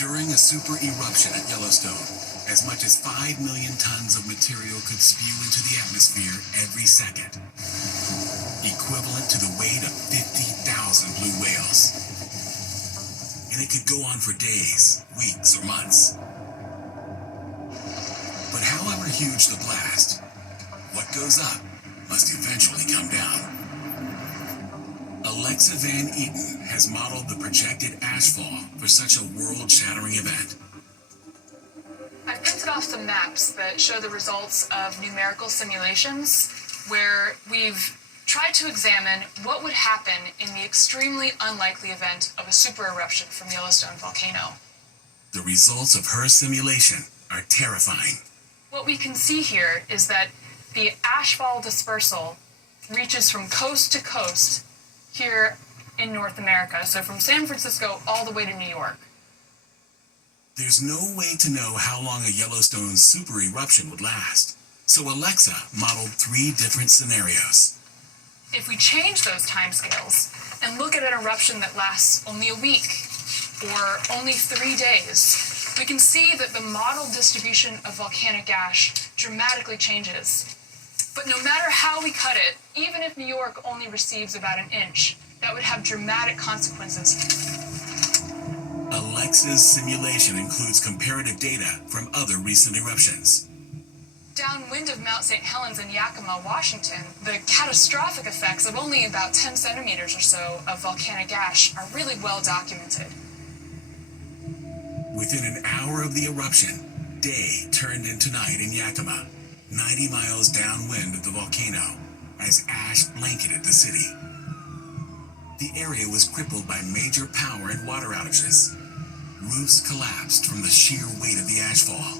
During a super eruption at Yellowstone, as much as 5 million tons of material could spew into the atmosphere every second, equivalent to the weight of 50,000 blue whales. And it could go on for days, weeks, or months. But however huge the blast, what goes up must eventually come down. Alexa Van Eaton has modeled the projected ashfall for such a world-shattering event. I've printed off some maps that show the results of numerical simulations where we've tried to examine what would happen in the extremely unlikely event of a super eruption from Yellowstone volcano. The results of her simulation are terrifying. What we can see here is that the ashfall dispersal reaches from coast to coast here in North America, so from San Francisco all the way to New York. There's no way to know how long a Yellowstone super eruption would last, so Alexa modeled 3 different scenarios. If we change those timescales and look at an eruption that lasts only a week or only 3 days, we can see that the model distribution of volcanic ash dramatically changes. But no matter how we cut it, even if New York only receives about an inch, that would have dramatic consequences. Alexa's simulation includes comparative data from other recent eruptions. Downwind of Mount St. Helens in Yakima, Washington, the catastrophic effects of only about 10 centimeters or so of volcanic ash are really well documented. Within an hour of the eruption, day turned into night in Yakima, 90 miles downwind of the volcano, as ash blanketed the city. The area was crippled by major power and water outages. Roofs collapsed from the sheer weight of the ashfall.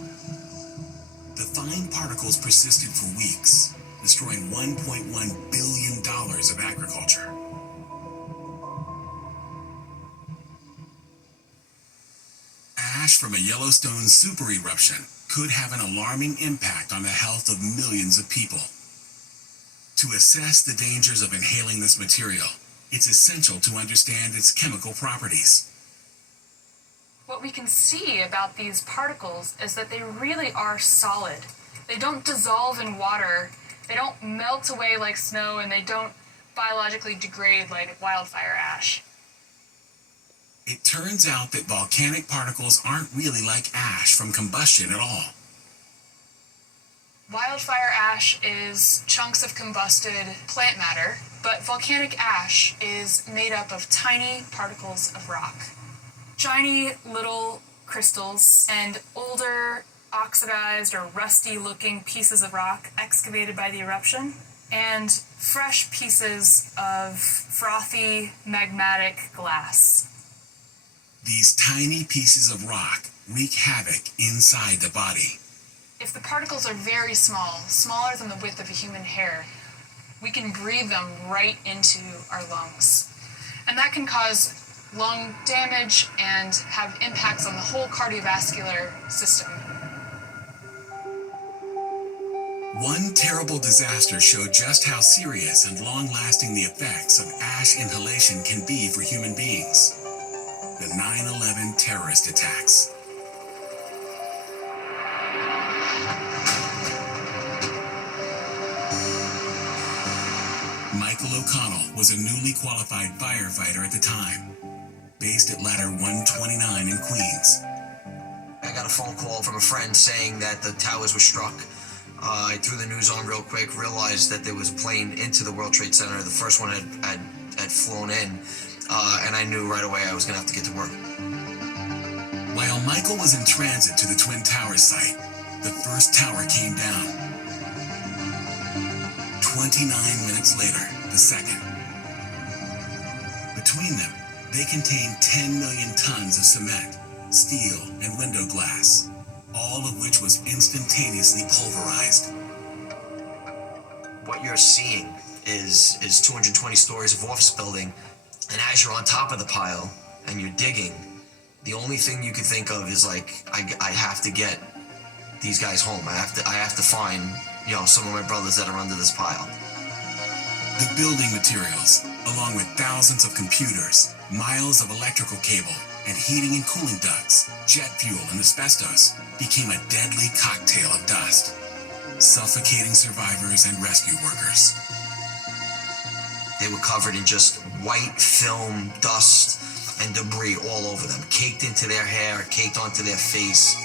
The fine particles persisted for weeks, destroying $1.1 billion of agriculture. Ash from a Yellowstone super eruption could have an alarming impact on the health of millions of people. To assess the dangers of inhaling this material, it's essential to understand its chemical properties. What we can see about these particles is that they really are solid. They don't dissolve in water, they don't melt away like snow, and they don't biologically degrade like wildfire ash. It turns out that volcanic particles aren't really like ash from combustion at all. Wildfire ash is chunks of combusted plant matter, but volcanic ash is made up of tiny particles of rock. Shiny little crystals and older, oxidized or rusty-looking pieces of rock excavated by the eruption, and fresh pieces of frothy, magmatic glass. These tiny pieces of rock wreak havoc inside the body. If the particles are very small, smaller than the width of a human hair, we can breathe them right into our lungs. And that can cause lung damage and have impacts on the whole cardiovascular system. One terrible disaster showed just how serious and long-lasting the effects of ash inhalation can be for human beings. The 9/11 terrorist attacks. Michael O'Connell was a newly qualified firefighter at the time, based at Ladder 129 in Queens. I got a phone call from a friend saying that the towers were struck. I threw the news on real quick, realized that there was a plane into the World Trade Center. The first one had flown in, and I knew right away I was going to have to get to work. While Michael was in transit to the Twin Towers site, the first tower came down. 29 minutes later, the second. Between them, they contained 10 million tons of cement, steel, and window glass, all of which was instantaneously pulverized. What you're seeing is 220 stories of office building, and as you're on top of the pile and you're digging, the only thing you could think of is like, I have to get these guys home. I have to find, some of my brothers that are under this pile. The building materials, along with thousands of computers, miles of electrical cable, and heating and cooling ducts, jet fuel, and asbestos became a deadly cocktail of dust, suffocating survivors and rescue workers. They were covered in just white film, dust, and debris all over them, caked into their hair, caked onto their face.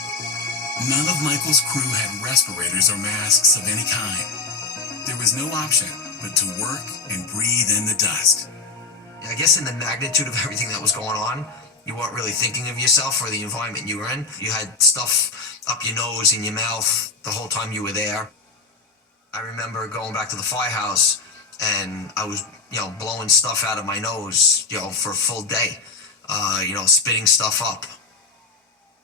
None of Michael's crew had respirators or masks of any kind. There was no option but to work and breathe in the dust. I guess in the magnitude of everything that was going on, you weren't really thinking of yourself or the environment you were in. You had stuff up your nose, in your mouth, the whole time you were there. I remember going back to the firehouse and I was, blowing stuff out of my nose, for a full day, spitting stuff up.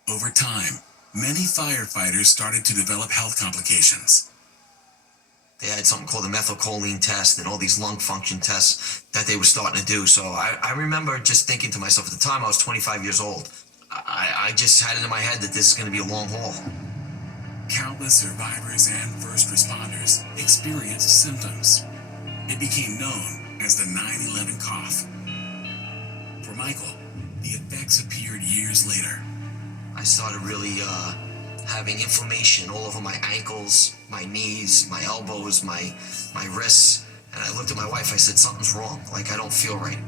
Over time, many firefighters started to develop health complications. They had something called the methylcholine test and all these lung function tests that they were starting to do. So I remember just thinking to myself, at the time I was 25 years old, I just had it in my head that this is going to be a long haul. Countless survivors and first responders experienced symptoms. It became known as the 9/11 cough. For Michael, the effects appeared years later. I started really having inflammation all over my ankles, my knees, my elbows, my wrists. And I looked at my wife, I said, something's wrong. I don't feel right.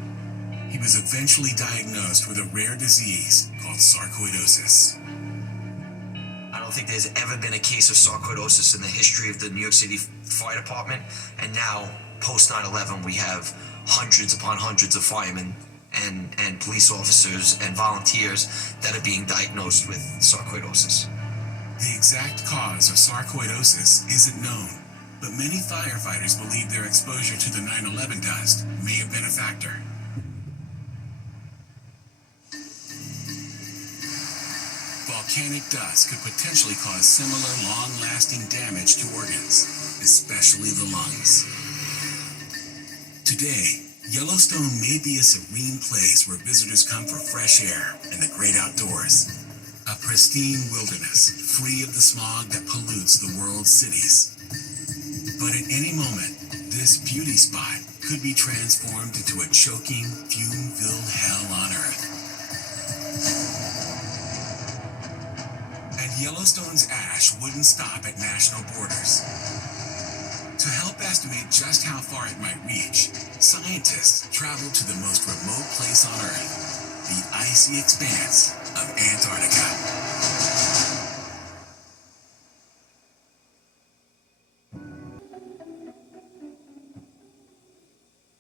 He was eventually diagnosed with a rare disease called sarcoidosis. I don't think there's ever been a case of sarcoidosis in the history of the New York City Fire Department. And now, post 9/11, we have hundreds upon hundreds of firemen and police officers and volunteers that are being diagnosed with sarcoidosis. The exact cause of sarcoidosis isn't known, but many firefighters believe their exposure to the 9/11 dust may have been a factor. Volcanic dust could potentially cause similar long-lasting damage to organs, especially the lungs. Today, Yellowstone may be a serene place where visitors come for fresh air and the great outdoors. A pristine wilderness, free of the smog that pollutes the world's cities. But at any moment, this beauty spot could be transformed into a choking, fume-filled hell on Earth. And Yellowstone's ash wouldn't stop at national borders. To help estimate just how far it might reach, scientists traveled to the most remote place on Earth, the icy expanse of Antarctica.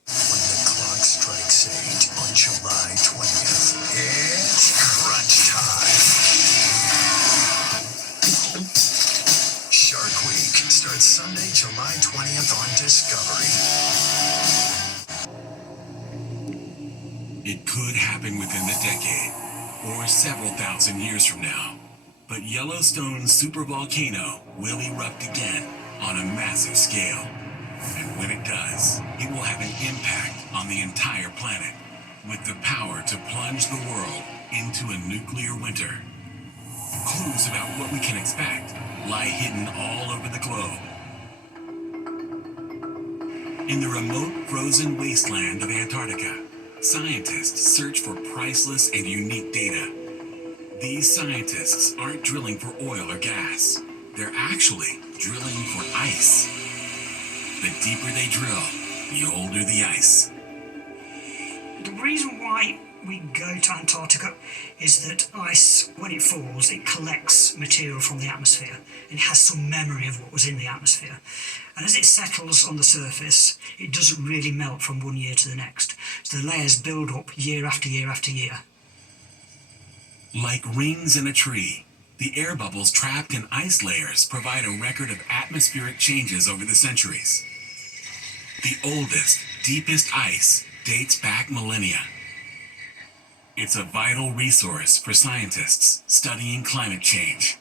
When the clock strikes 8 on July 20th, it's crunch time. Shark Week starts Sunday, July 20th on Discovery. It could happen within the decade, or several thousand years from now. But Yellowstone's supervolcano will erupt again on a massive scale. And when it does, it will have an impact on the entire planet, with the power to plunge the world into a nuclear winter. Clues about what we can expect lie hidden all over the globe. In the remote frozen wasteland of Antarctica, scientists search for priceless and unique data. These scientists aren't drilling for oil or gas. They're actually drilling for ice. The deeper they drill, the older the ice. The reason why we go to Antarctica is that ice, when it falls, it collects material from the atmosphere and it has some memory of what was in the atmosphere. And as it settles on the surface, it doesn't really melt from one year to the next. So the layers build up year after year after year. Like rings in a tree, the air bubbles trapped in ice layers provide a record of atmospheric changes over the centuries. The oldest, deepest ice dates back millennia. It's a vital resource for scientists studying climate change.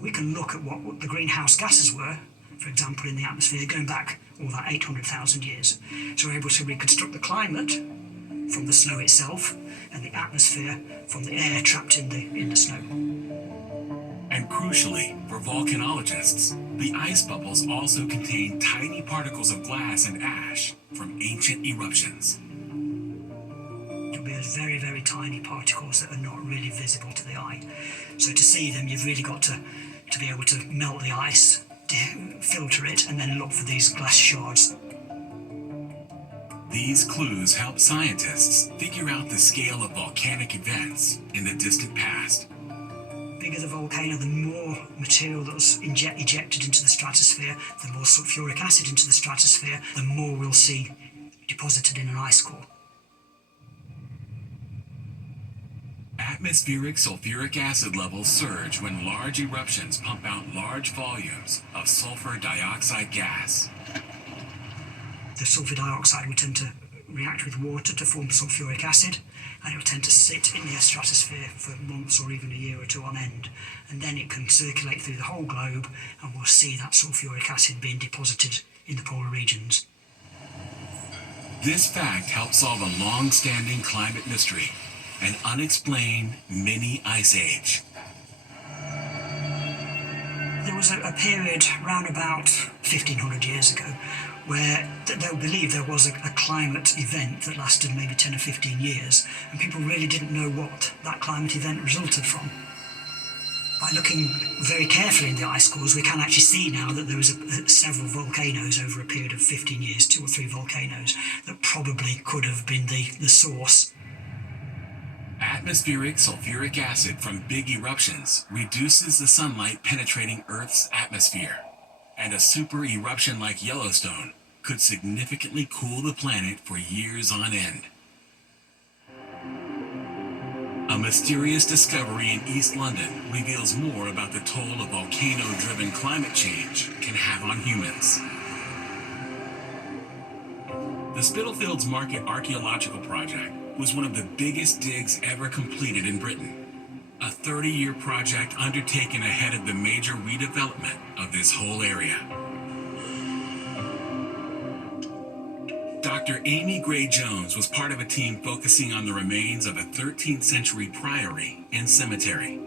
We can look at what the greenhouse gases were, for example, in the atmosphere going back all that 800,000 years. So we're able to reconstruct the climate from the snow itself and the atmosphere from the air trapped in the snow. And crucially, for volcanologists, the ice bubbles also contain tiny particles of glass and ash from ancient eruptions. To be as very, very tiny particles that are not really visible to the eye. So to see them, you've really got to be able to melt the ice, filter it, and then look for these glass shards. These clues help scientists figure out the scale of volcanic events in the distant past. The bigger the volcano, the more material that's ejected into the stratosphere, the more sulfuric acid into the stratosphere, the more we'll see deposited in an ice core. Atmospheric sulfuric acid levels surge when large eruptions pump out large volumes of sulfur dioxide gas. The sulfur dioxide will tend to react with water to form sulfuric acid, and it will tend to sit in the stratosphere for months or even a year or two on end, and then it can circulate through the whole globe, and we'll see that sulfuric acid being deposited in the polar regions. This fact helps solve a long-standing climate mystery, an unexplained mini ice age. There was a period round about 1500 years ago where they believed there was a climate event that lasted maybe 10 or 15 years, and people really didn't know what that climate event resulted from. By looking very carefully in the ice cores, we can actually see now that there was several volcanoes over a period of 15 years, 2 or 3 volcanoes, that probably could have been the source. Atmospheric sulfuric acid from big eruptions reduces the sunlight penetrating Earth's atmosphere, and a super eruption like Yellowstone could significantly cool the planet for years on end. A mysterious discovery in East London reveals more about the toll a volcano-driven climate change can have on humans. The Spitalfields Market Archaeological Project was one of the biggest digs ever completed in Britain, a 30-year project undertaken ahead of the major redevelopment of this whole area. Dr. Amy Gray-Jones was part of a team focusing on the remains of a 13th century priory and cemetery.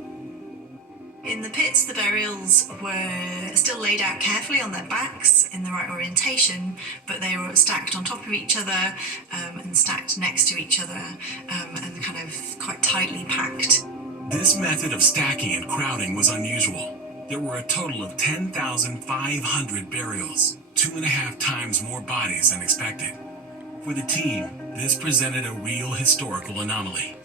In the pits, the burials were still laid out carefully on their backs in the right orientation, but they were stacked on top of each other and stacked next to each other and kind of quite tightly packed. This method of stacking and crowding was unusual. There were a total of 10,500 burials, 2.5 times more bodies than expected. For the team, this presented a real historical anomaly.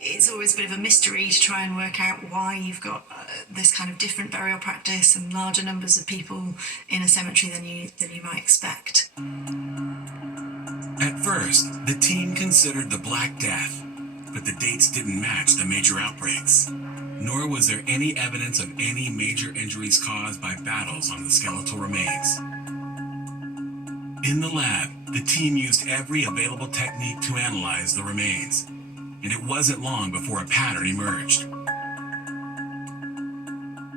It's always a bit of a mystery to try and work out why you've got this kind of different burial practice and larger numbers of people in a cemetery than you might expect. At first, the team considered the Black Death, but the dates didn't match the major outbreaks, nor was there any evidence of any major injuries caused by battles on the skeletal remains. In the lab, the team used every available technique to analyze the remains, and it wasn't long before a pattern emerged.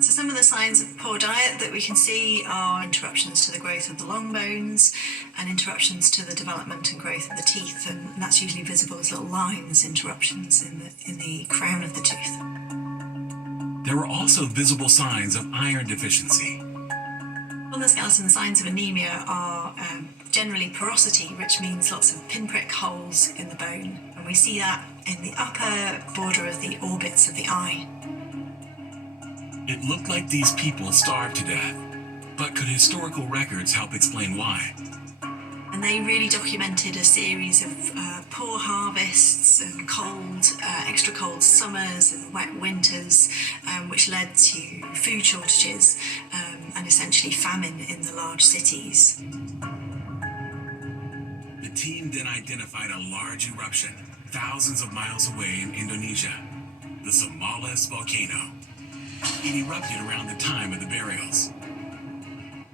So some of the signs of poor diet that we can see are interruptions to the growth of the long bones and interruptions to the development and growth of the teeth, and that's usually visible as little lines, interruptions in the crown of the tooth. There were also visible signs of iron deficiency. On the skeleton, the signs of anemia are generally porosity, which means lots of pinprick holes in the bone, and we see that in the upper border of the orbits of the eye. It looked like these people starved to death, but could historical records help explain why? And they really documented a series of poor harvests and cold, extra cold summers and wet winters, which led to food shortages and essentially famine in the large cities. The team then identified a large eruption thousands of miles away in Indonesia, the Somalis volcano. It erupted around the time of the burials.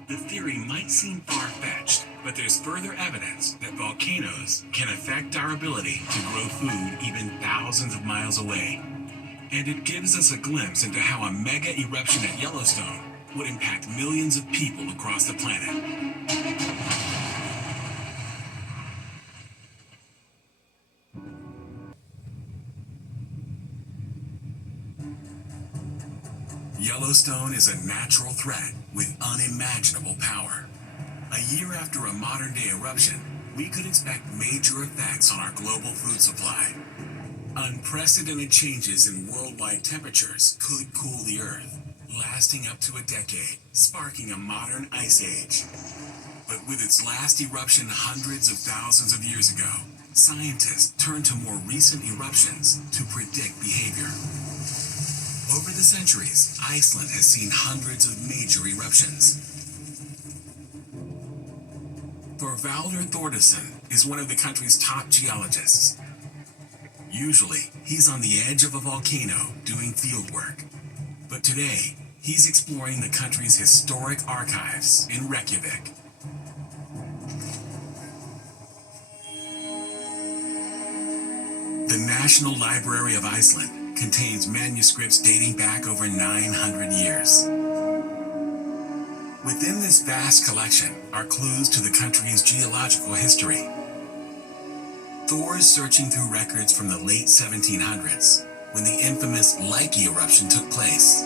The theory might seem far-fetched, but there's further evidence that volcanoes can affect our ability to grow food even thousands of miles away. And it gives us a glimpse into how a mega eruption at Yellowstone would impact millions of people across the planet. Yellowstone is a natural threat with unimaginable power. A year after a modern-day eruption, we could expect major effects on our global food supply. Unprecedented changes in worldwide temperatures could cool the Earth, lasting up to a decade, sparking a modern ice age. But with its last eruption hundreds of thousands of years ago, scientists turned to more recent eruptions to predict behavior. Over the centuries, Iceland has seen hundreds of major eruptions. Thorvaldur Thordarson is one of the country's top geologists. Usually, he's on the edge of a volcano doing field work. But today, he's exploring the country's historic archives in Reykjavik. The National Library of Iceland contains manuscripts dating back over 900 years. Within this vast collection are clues to the country's geological history. Thor is searching through records from the late 1700s, when the infamous Leiki eruption took place.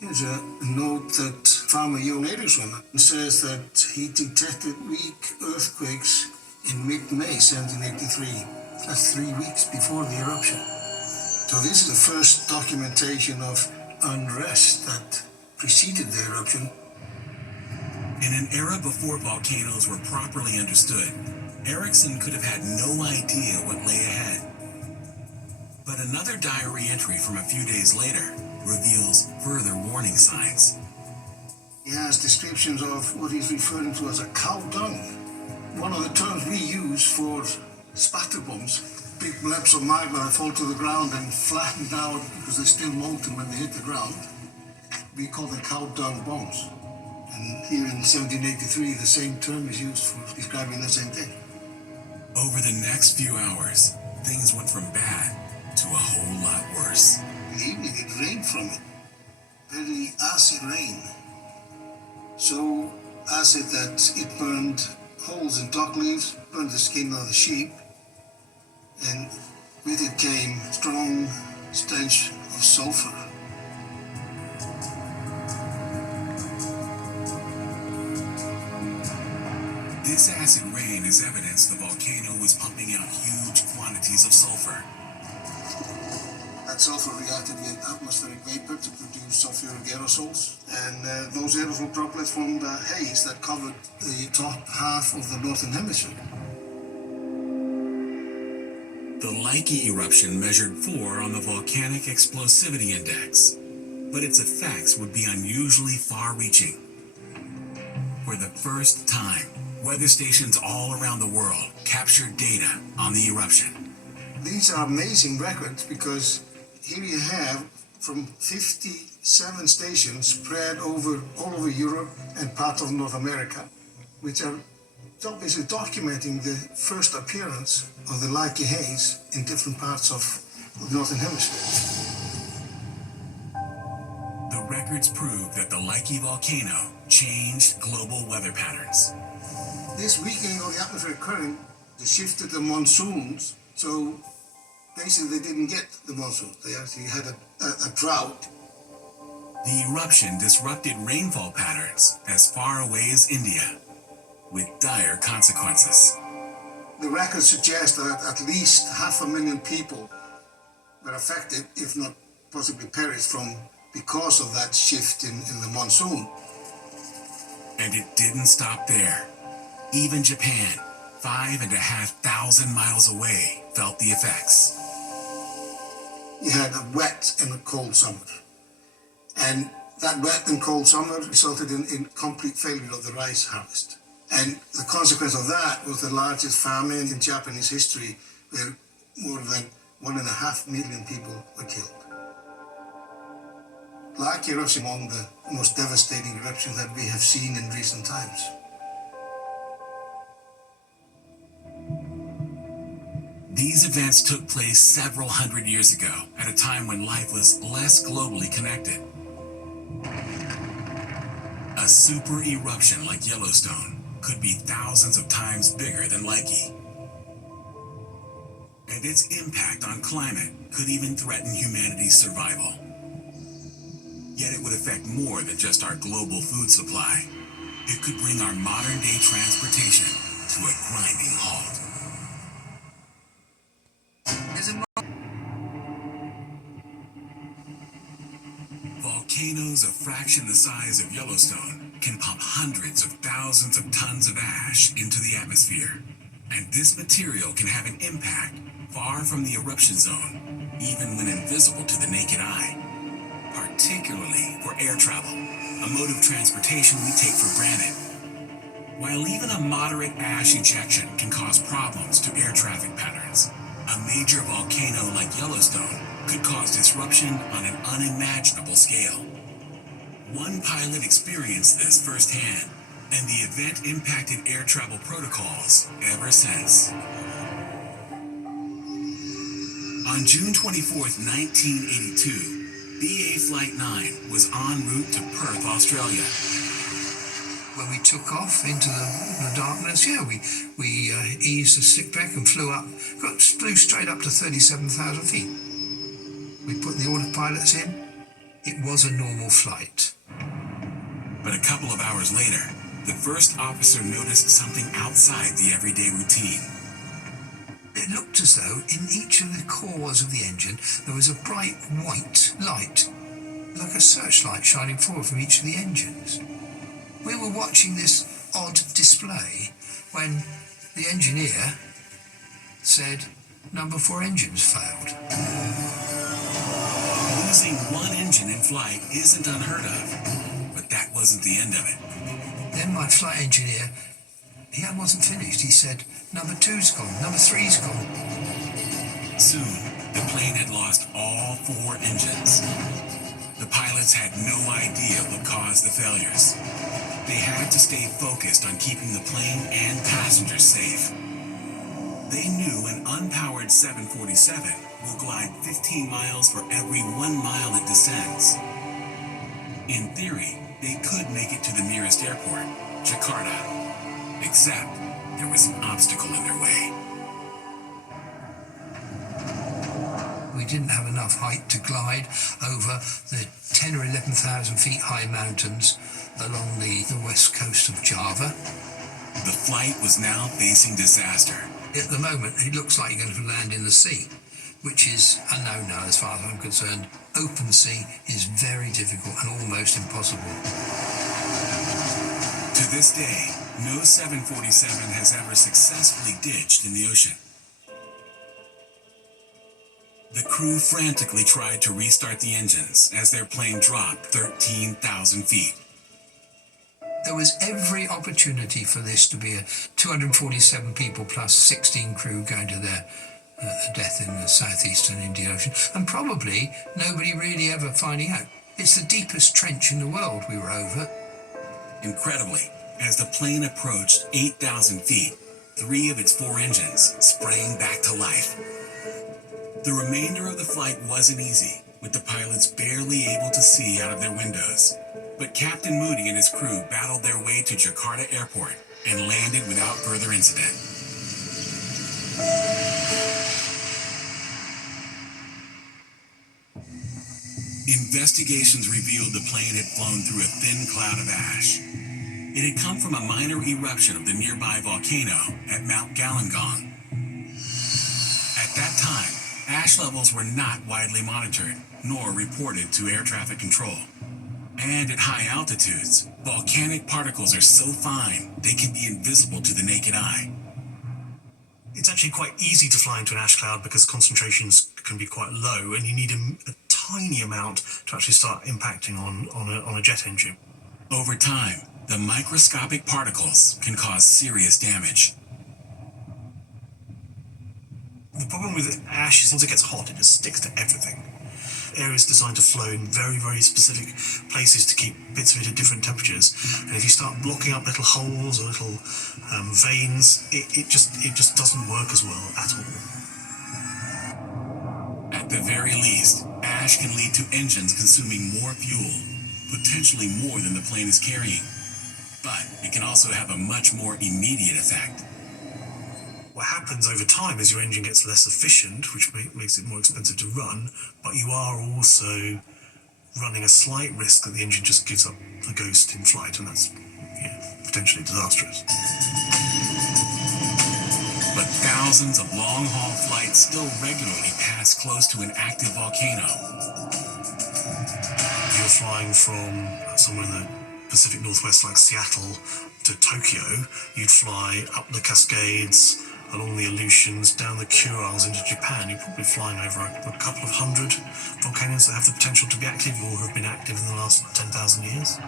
Here's a note that farmer Jon Eriksson says that he detected weak earthquakes in mid-May 1783. That's 3 weeks before the eruption. So this is the first documentation of unrest that preceded the eruption. In an era before volcanoes were properly understood, Eriksson could have had no idea what lay ahead. But another diary entry from a few days later reveals further warning signs. He has descriptions of what he's referring to as a cow dung. One of the terms we use for spatter bombs, big blobs of magma that fall to the ground and flatten out because they're still molten when they hit the ground. We call them cow dung bombs. And here in 1783, the same term is used for describing the same thing. Over the next few hours, things went from bad to a whole lot worse. In the evening, it rained from it. Very acid rain. So acid that it burned holes in dock leaves, burned the skin of the sheep, and with it came strong stench of sulfur. This acid rain is evidence the volcano was pumping out huge quantities of sulfur. That sulfur reacted with atmospheric vapor to produce sulfuric aerosols, and those aerosol droplets formed a haze that covered the top half of the northern hemisphere. The Leiki eruption measured 4 on the Volcanic Explosivity Index, but its effects would be unusually far-reaching. For the first time, weather stations all around the world captured data on the eruption. These are amazing records because here you have from 57 stations spread all over Europe and part of North America, which are basically documenting the first appearance of the Leiki haze in different parts of the Northern Hemisphere. The records prove that the Leiki volcano changed global weather patterns. This weakening of the atmospheric current shifted the monsoons, so basically they didn't get the monsoon. They actually had a drought. The eruption disrupted rainfall patterns as far away as India, with dire consequences. The records suggest that at least 500,000 people were affected, if not possibly perished because of that shift in the monsoon. And it didn't stop there. Even Japan, 5,500 miles away, felt the effects. You had a wet and a cold summer. And that wet and cold summer resulted in complete failure of the rice harvest. And the consequence of that was the largest famine in Japanese history, where more than 1.5 million people were killed. Leiki eruption among the most devastating eruptions that we have seen in recent times. These events took place several hundred years ago, at a time when life was less globally connected. A super eruption like Yellowstone could be thousands of times bigger than Leiki. And its impact on climate could even threaten humanity's survival. Yet it would affect more than just our global food supply. It could bring our modern-day transportation to a grinding halt. volcanoes a fraction the size of Yellowstone can pump hundreds of thousands of tons of ash into the atmosphere. And this material can have an impact far from the eruption zone, even when invisible to the naked eye. Particularly for air travel, a mode of transportation we take for granted. While even a moderate ash ejection can cause problems to air traffic patterns, a major volcano like Yellowstone could cause disruption on an unimaginable scale. One pilot experienced this firsthand, and the event impacted air travel protocols ever since. On June 24th, 1982, BA Flight 9 was en route to Perth, Australia. When we took off into the darkness, we eased the stick back and flew straight up to 37,000 feet. We put the autopilots in. It was a normal flight. But a couple of hours later, the first officer noticed something outside the everyday routine. It looked as though in each of the cores of the engine there was a bright white light, like a searchlight shining forward from each of the engines. We were watching this odd display when the engineer said, "Number 4 engines failed." Losing one engine in flight isn't unheard of, but that wasn't the end of it. Then my flight engineer, he wasn't finished. He said, "Number 2's gone, number 3's gone." Soon, the plane had lost all 4 engines. The pilots had no idea what caused the failures. They had to stay focused on keeping the plane and passengers safe. They knew an unpowered 747 will glide 15 miles for every 1 mile it descends. In theory, they could make it to the nearest airport, Jakarta. Except there was an obstacle in their way. We didn't have enough height to glide over the 10 or 11,000 feet high mountains along the west coast of Java. The flight was now facing disaster. At the moment, it looks like you're going to land in the sea, which is a no-no as far as I'm concerned. Open sea is very difficult and almost impossible. To this day, no 747 has ever successfully ditched in the ocean. The crew frantically tried to restart the engines as their plane dropped 13,000 feet. There was every opportunity for this to be a 247 people plus 16 crew going to their death in the southeastern Indian Ocean, and probably nobody really ever finding out. It's the deepest trench in the world we were over. Incredibly, as the plane approached 8,000 feet, 3 of its 4 engines sprang back to life. The remainder of the flight wasn't easy, with the pilots barely able to see out of their windows. But Captain Moody and his crew battled their way to Jakarta Airport and landed without further incident. Investigations revealed the plane had flown through a thin cloud of ash. It had come from a minor eruption of the nearby volcano at Mount Galungong. At that time, ash levels were not widely monitored, nor reported to air traffic control. And at high altitudes, volcanic particles are so fine they can be invisible to the naked eye. It's actually quite easy to fly into an ash cloud because concentrations can be quite low, and you need a tiny amount to actually start impacting on a jet engine. Over time, the microscopic particles can cause serious damage. The problem with ash is once it gets hot, it just sticks to everything. Air is designed to flow in very, very specific places to keep bits of it at different temperatures. And if you start blocking up little holes or little veins, it just doesn't work as well at all. At the very least, ash can lead to engines consuming more fuel, potentially more than the plane is carrying. But it can also have a much more immediate effect. What happens over time is your engine gets less efficient, which makes it more expensive to run, but you are also running a slight risk that the engine just gives up the ghost in flight, and that's potentially disastrous. But thousands of long-haul flights still regularly pass close to an active volcano. You're flying from somewhere in the Pacific Northwest like Seattle to Tokyo, you'd fly up the Cascades, along the Aleutians, down the Kurils into Japan. You're probably flying over a couple of hundred volcanoes that have the potential to be active or have been active in the last 10,000 years.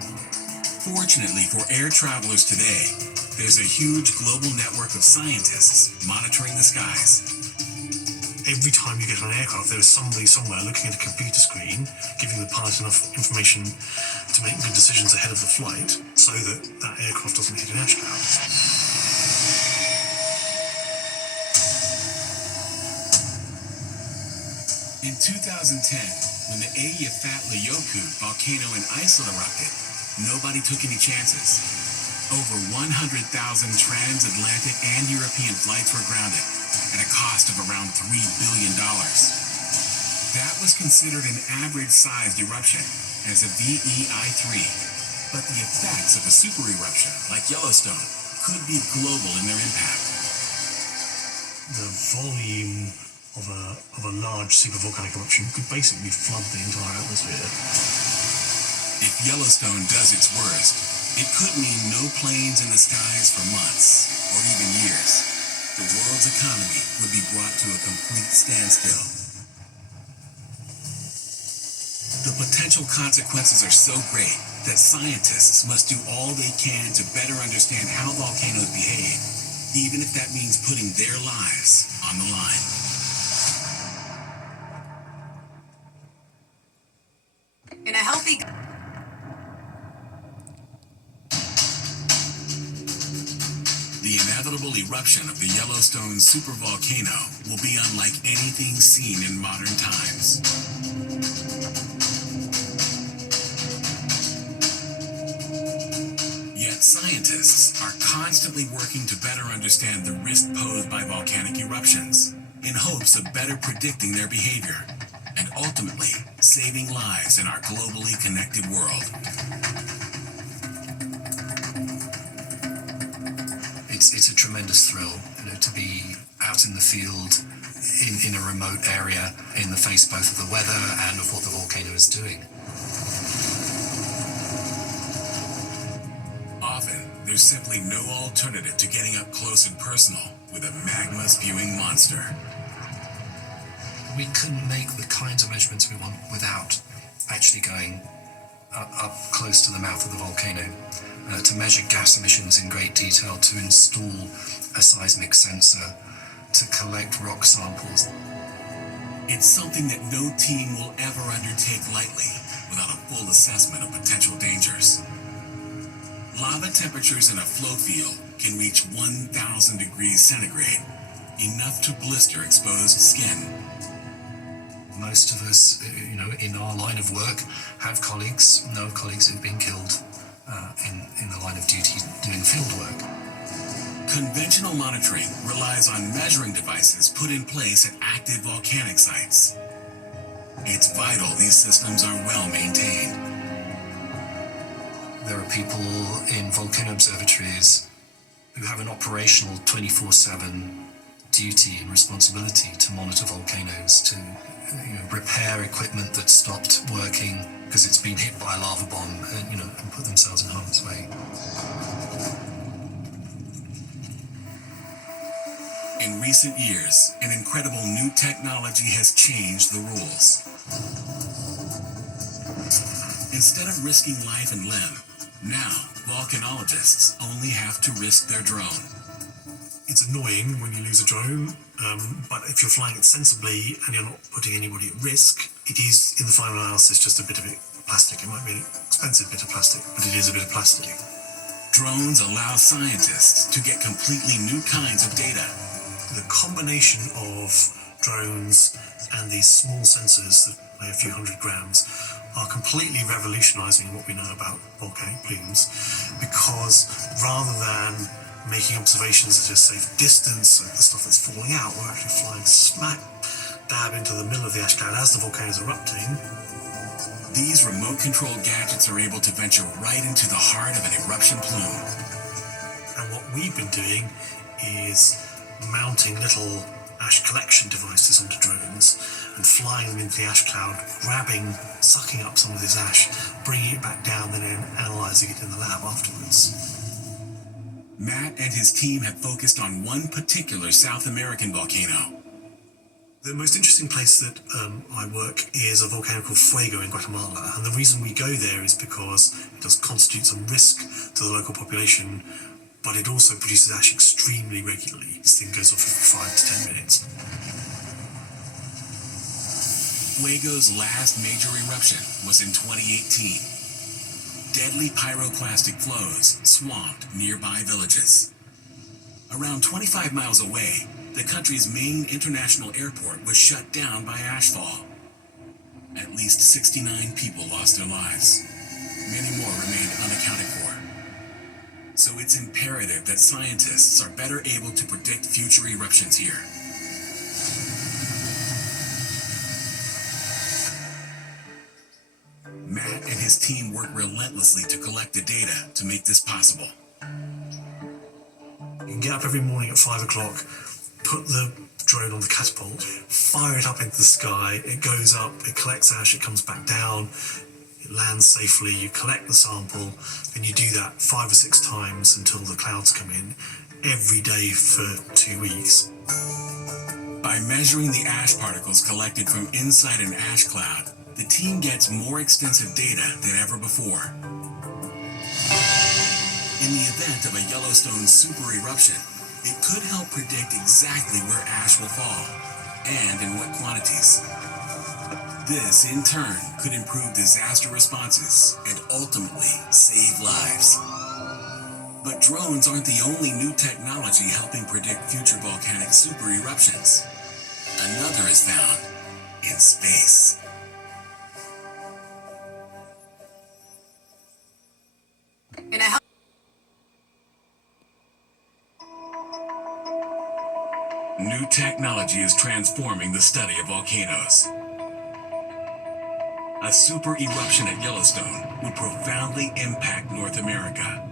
Fortunately for air travelers today, there's a huge global network of scientists monitoring the skies. Every time you get on an aircraft, there is somebody somewhere looking at a computer screen, giving the pilot enough information to make good decisions ahead of the flight so that that aircraft doesn't hit an ash cloud. In 2010, when the Eyjafjallajökull volcano in Iceland erupted, nobody took any chances. Over 100,000 transatlantic and European flights were grounded at a cost of around $3 billion. That was considered an average-sized eruption as a VEI3, but the effects of a super eruption like Yellowstone could be global in their impact. The volume of a large supervolcanic eruption could basically flood the entire atmosphere. If Yellowstone does its worst, it could mean no planes in the skies for months or even years. The world's economy would be brought to a complete standstill. The potential consequences are so great that scientists must do all they can to better understand how volcanoes behave, even if that means putting their lives on the line. In a healthy... The inevitable eruption of the Yellowstone supervolcano will be unlike anything seen in modern times. Yet scientists are constantly working to better understand the risk posed by volcanic eruptions, in hopes of better predicting their behavior, and ultimately saving lives in our globally connected world. It's a tremendous thrill, to be out in the field, in a remote area, in the face both of the weather and of what the volcano is doing. Often, there's simply no alternative to getting up close and personal with a magma-spewing monster. We couldn't make the kinds of measurements we want without actually going up close to the mouth of the volcano. To measure gas emissions in great detail, to install a seismic sensor, to collect rock samples. It's something that no team will ever undertake lightly without a full assessment of potential dangers. Lava temperatures in a flow field can reach 1,000 degrees centigrade, enough to blister exposed skin. Most of us, in our line of work, know of colleagues who've been killed in the line of duty doing field work. Conventional monitoring relies on measuring devices put in place at active volcanic sites. It's vital these systems are well maintained. There are people in volcano observatories who have an operational 24/7 duty and responsibility to monitor volcanoes, to repair equipment that stopped working because it's been hit by a lava bomb, and put themselves in harm's way. In recent years, an incredible new technology has changed the rules. Instead of risking life and limb, now volcanologists only have to risk their drone. It's annoying when you lose a drone, but if you're flying it sensibly and you're not putting anybody at risk, it is, in the final analysis, just a bit of plastic. It might be an expensive bit of plastic, but it is a bit of plastic. Drones allow scientists to get completely new kinds of data. The combination of drones and these small sensors that weigh a few hundred grams are completely revolutionizing what we know about volcanic plumes, because rather than making observations at a safe distance of the stuff that's falling out, we're actually flying smack dab into the middle of the ash cloud as the volcano is erupting. These remote-controlled gadgets are able to venture right into the heart of an eruption plume. And what we've been doing is mounting little ash collection devices onto drones and flying them into the ash cloud, sucking up some of this ash, bringing it back down, and then analysing it in the lab afterwards. Matt and his team have focused on one particular South American volcano. The most interesting place that I work is a volcano called Fuego in Guatemala, and the reason we go there is because it does constitute some risk to the local population, but it also produces ash extremely regularly. This thing goes off every 5 to 10 minutes. Fuego's last major eruption was in 2018. Deadly pyroclastic flows swamped nearby villages. Around 25 miles away, the country's main international airport was shut down by ashfall. At least 69 people lost their lives. Many more remained unaccounted for. So it's imperative that scientists are better able to predict future eruptions here. Matt and his team work relentlessly to collect the data to make this possible. You can get up every morning at 5 o'clock, put the drone on the catapult, fire it up into the sky, it goes up, it collects ash, it comes back down, it lands safely, you collect the sample, and you do that 5 or 6 times until the clouds come in, every day for 2 weeks. By measuring the ash particles collected from inside an ash cloud, the team gets more extensive data than ever before. In the event of a Yellowstone super eruption, it could help predict exactly where ash will fall, and in what quantities. This, in turn, could improve disaster responses and ultimately save lives. But drones aren't the only new technology helping predict future volcanic super eruptions. Another is found in space. New technology is transforming the study of volcanoes. A super eruption at Yellowstone would profoundly impact North America.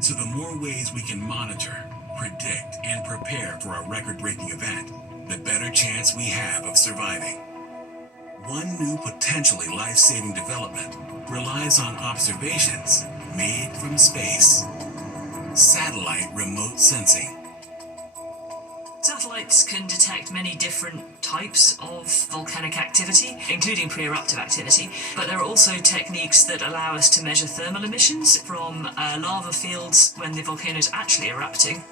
So the more ways we can monitor, predict, and prepare for a record-breaking event, the better chance we have of surviving. One new potentially life-saving development relies on observations made from space. Satellite remote sensing. Satellites can detect many different types of volcanic activity, including pre-eruptive activity, but there are also techniques that allow us to measure thermal emissions from lava fields when the volcano is actually erupting.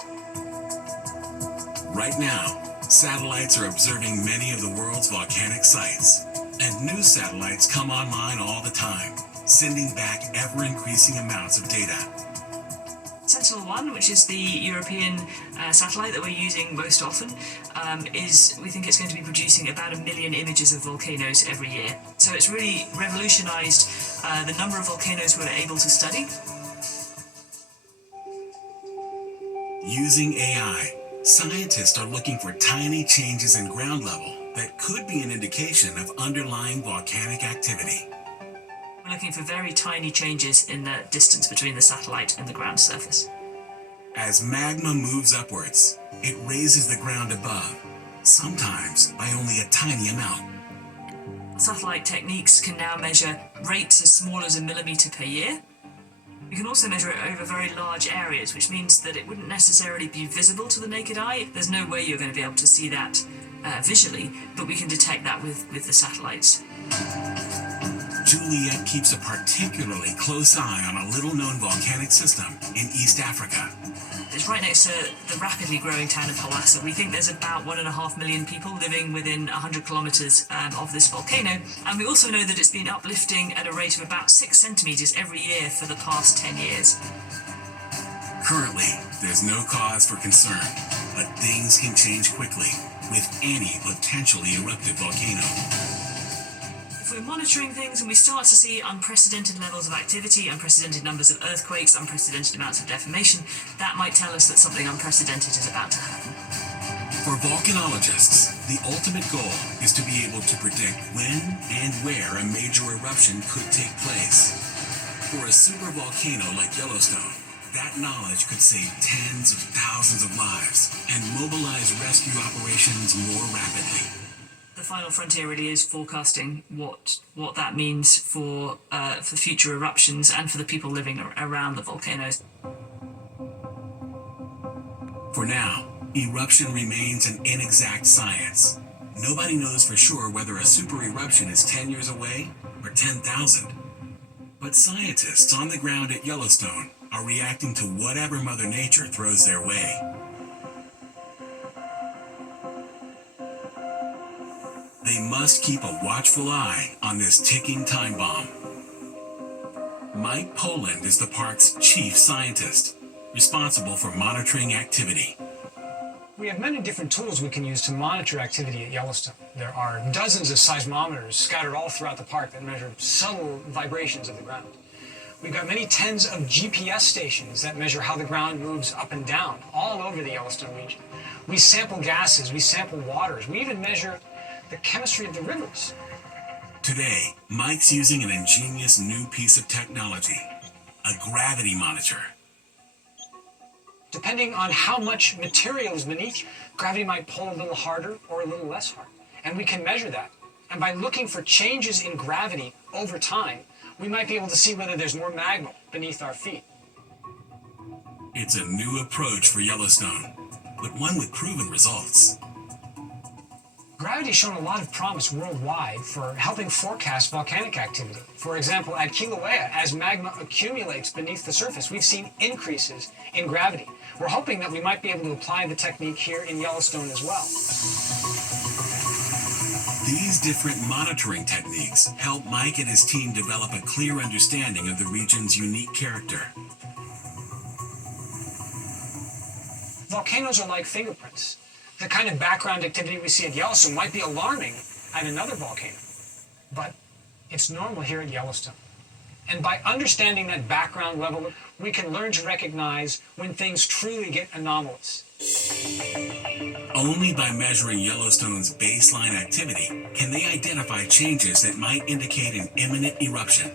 Right now, satellites are observing many of the world's volcanic sites, and new satellites come online all the time, sending back ever-increasing amounts of data. Sentinel-1, which is the European satellite that we're using most often, we think it's going to be producing about 1 million images of volcanoes every year. So it's really revolutionized the number of volcanoes we're able to study. Using AI, scientists are looking for tiny changes in ground level that could be an indication of underlying volcanic activity. We're looking for very tiny changes in the distance between the satellite and the ground surface. As magma moves upwards, it raises the ground above, sometimes by only a tiny amount. Satellite techniques can now measure rates as small as 1 millimeter per year. We can also measure it over very large areas, which means that it wouldn't necessarily be visible to the naked eye. There's no way you're going to be able to see that visually, but we can detect that with the satellites. Juliet keeps a particularly close eye on a little-known volcanic system in East Africa. It's right next to the rapidly growing town of Hawassa. We think there's about 1.5 million people living within 100 kilometres of this volcano, and we also know that it's been uplifting at a rate of about 6 centimetres every year for the past 10 years. Currently, there's no cause for concern, but things can change quickly with any potentially eruptive volcano. If we're monitoring things and we start to see unprecedented levels of activity, unprecedented numbers of earthquakes, unprecedented amounts of deformation, that might tell us that something unprecedented is about to happen. For volcanologists, the ultimate goal is to be able to predict when and where a major eruption could take place. For a supervolcano like Yellowstone, That knowledge could save tens of thousands of lives and mobilize rescue operations more rapidly. The final frontier really is forecasting what that means for future eruptions and for the people living around the volcanoes. For now, eruption remains an inexact science. Nobody knows for sure whether a super eruption is 10 years away or 10,000. But scientists on the ground at Yellowstone are reacting to whatever Mother Nature throws their way. They must keep a watchful eye on this ticking time bomb. Mike Poland is the park's chief scientist, responsible for monitoring activity. We have many different tools we can use to monitor activity at Yellowstone. There are dozens of seismometers scattered all throughout the park that measure subtle vibrations of the ground. We've got many tens of GPS stations that measure how the ground moves up and down all over the Yellowstone region. We sample gases, we sample waters, we even measure the chemistry of the rivers. Today, Mike's using an ingenious new piece of technology, a gravity monitor. Depending on how much material is beneath you, gravity might pull a little harder or a little less hard. And we can measure that. And by looking for changes in gravity over time, we might be able to see whether there's more magma beneath our feet. It's a new approach for Yellowstone, but one with proven results. Gravity's shown a lot of promise worldwide for helping forecast volcanic activity. For example, at Kilauea, as magma accumulates beneath the surface, we've seen increases in gravity. We're hoping that we might be able to apply the technique here in Yellowstone as well. These different monitoring techniques help Mike and his team develop a clear understanding of the region's unique character. Volcanoes are like fingerprints. The kind of background activity we see at Yellowstone might be alarming at another volcano, but it's normal here at Yellowstone. And by understanding that background level, we can learn to recognize when things truly get anomalous. Only by measuring Yellowstone's baseline activity can they identify changes that might indicate an imminent eruption.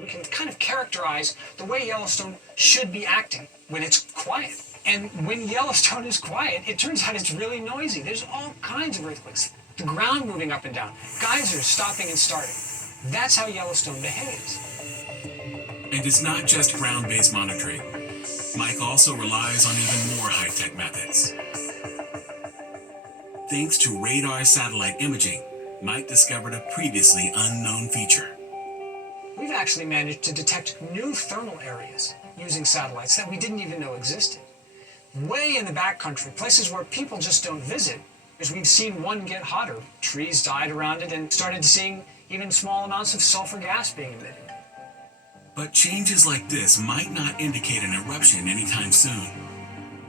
We can kind of characterize the way Yellowstone should be acting when it's quiet. And when Yellowstone is quiet, it turns out it's really noisy. There's all kinds of earthquakes. The ground moving up and down. Geysers stopping and starting. That's how Yellowstone behaves. And it's not just ground-based monitoring. Mike also relies on even more high-tech methods. Thanks to radar satellite imaging, Mike discovered a previously unknown feature. We've actually managed to detect new thermal areas using satellites that we didn't even know existed. Way in the backcountry, places where people just don't visit, as we've seen one get hotter. Trees died around it and started seeing even small amounts of sulfur gas being emitted. But changes like this might not indicate an eruption anytime soon.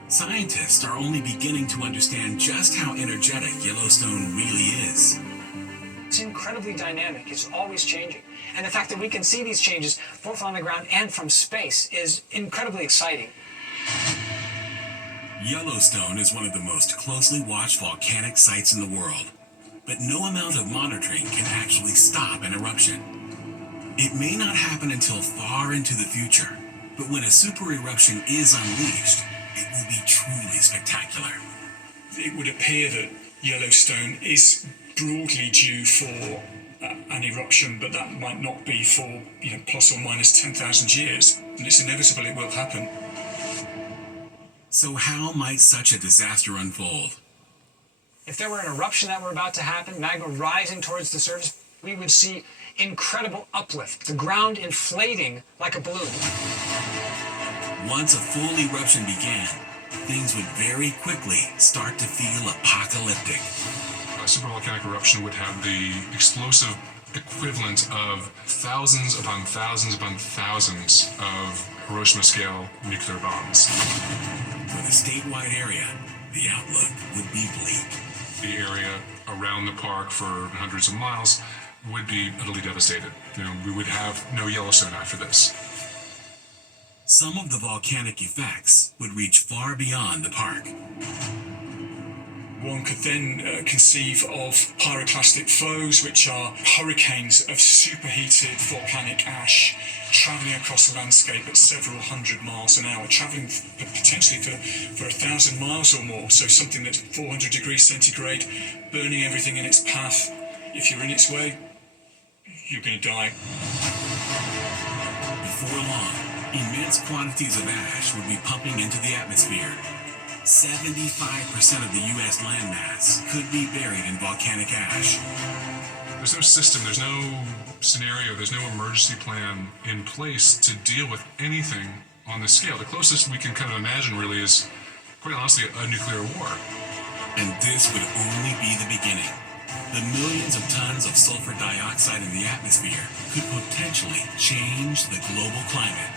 Scientists are only beginning to understand just how energetic Yellowstone really is. It's incredibly dynamic. It's always changing. And the fact that we can see these changes both on the ground and from space is incredibly exciting. Yellowstone is one of the most closely watched volcanic sites in the world, but no amount of monitoring can actually stop an eruption. It may not happen until far into the future, but when a super eruption is unleashed, it will be truly spectacular. It would appear that Yellowstone is broadly due for an eruption, but that might not be for plus or minus 10,000 years, and it's inevitable it will happen. So how might such a disaster unfold? If there were an eruption that were about to happen, magma rising towards the surface, we would see incredible uplift, the ground inflating like a balloon. Once a full eruption began, things would very quickly start to feel apocalyptic. A supervolcanic eruption would have the explosive equivalent of thousands upon thousands upon thousands of Hiroshima-scale nuclear bombs. For the statewide area, the outlook would be bleak. The area around the park for hundreds of miles would be utterly devastated. We would have no Yellowstone after this. Some of the volcanic effects would reach far beyond the park. One could then conceive of pyroclastic flows, which are hurricanes of superheated volcanic ash travelling across a landscape at several hundred miles an hour, travelling potentially for 1,000 miles or more. So something that's 400 degrees centigrade, burning everything in its path. If you're in its way, you're going to die. Before long, immense quantities of ash would be pumping into the atmosphere. 75% of the U.S. landmass could be buried in volcanic ash. There's no system, there's no scenario, there's no emergency plan in place to deal with anything on this scale. The closest we can kind of imagine really is, quite honestly, a nuclear war. And this would only be the beginning. The millions of tons of sulfur dioxide in the atmosphere could potentially change the global climate.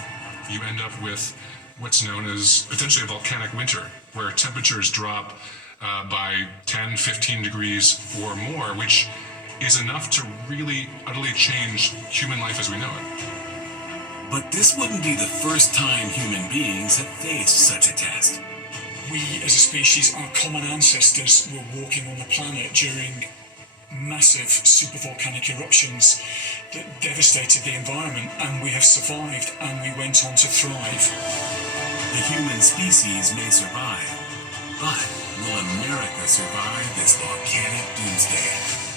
You end up with what's known as potentially a volcanic winter, where temperatures drop by 10, 15 degrees or more, which is enough to really utterly change human life as we know it. But this wouldn't be the first time human beings have faced such a test. We as a species, our common ancestors, were walking on the planet during massive supervolcanic eruptions that devastated the environment, and we have survived and we went on to thrive. The human species may survive, but will America survive this volcanic doomsday?